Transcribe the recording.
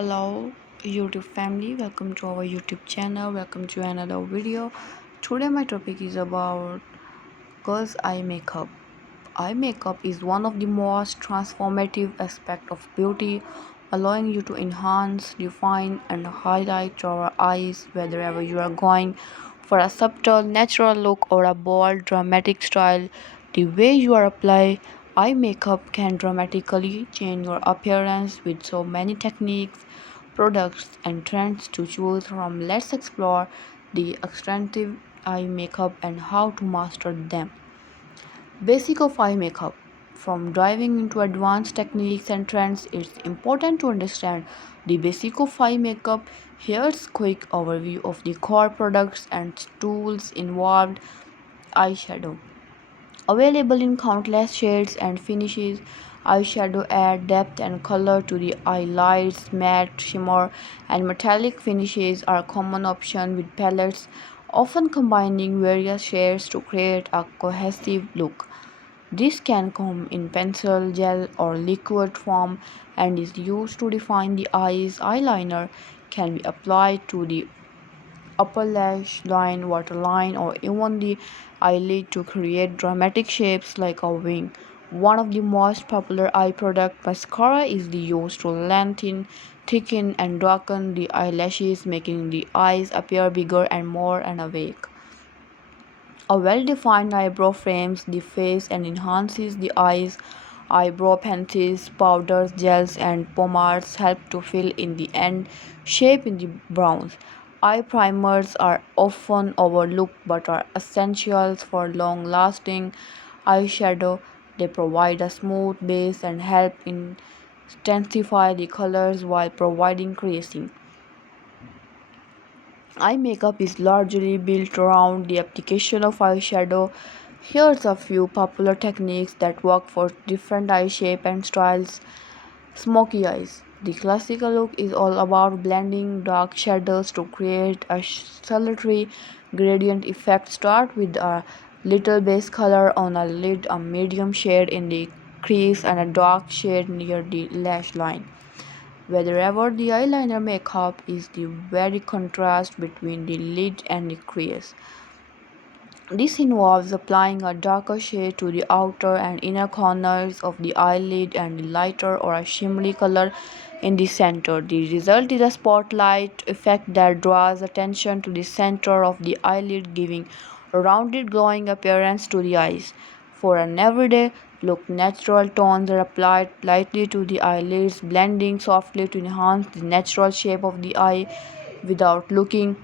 Hello YouTube family, welcome to our YouTube channel, welcome to another video. Today my topic is about girls eye makeup. Eye makeup is one of the most transformative aspects of beauty, allowing you to enhance, define and highlight your eyes wherever you are going for a subtle natural look or a bold dramatic style. The way you are apply eye makeup can dramatically change your appearance with so many techniques, products and trends to choose from. Let's explore the extensive eye makeup and how to master them. Basic of eye makeup. From diving into advanced techniques and trends, it's important to understand the basic of eye makeup. Here's quick overview of the core products and tools involved. Eyeshadow. Available in countless shades and finishes, eyeshadow add depth and color to the eyelids. Matte, shimmer, and metallic finishes are common options with palettes, often combining various shades to create a cohesive look. This can come in pencil, gel, or liquid form and is used to define the eyes. Eyeliner can be applied to the upper lash line, waterline, or even the eyelid to create dramatic shapes like a wing. One of the most popular eye product, mascara, is used to lengthen, thicken, and darken the eyelashes, making the eyes appear bigger and more and awake. A well-defined eyebrow frames the face and enhances the eyes. Eyebrow pencils, powders, gels, and pomades help to fill in the end shape in the brows. Eye primers are often overlooked but are essentials for long-lasting eyeshadow. They provide a smooth base and help intensify the colors while providing creasing. Eye makeup is largely built around the application of eyeshadow. Here's a few popular techniques that work for different eye shape and styles. Smoky eyes. The classical look is all about blending dark shadows to create a solitary gradient effect. Start with a little base color on a lid, a medium shade in the crease, and a dark shade near the lash line. Wherever the eyeliner makeup is the very contrast between the lid and the crease. This involves applying a darker shade to the outer and inner corners of the eyelid and a lighter or a shimmery color in the center. The result is a spotlight effect that draws attention to the center of the eyelid, giving a rounded glowing appearance to the eyes. For an everyday look, natural tones are applied lightly to the eyelids, blending softly to enhance the natural shape of the eye without looking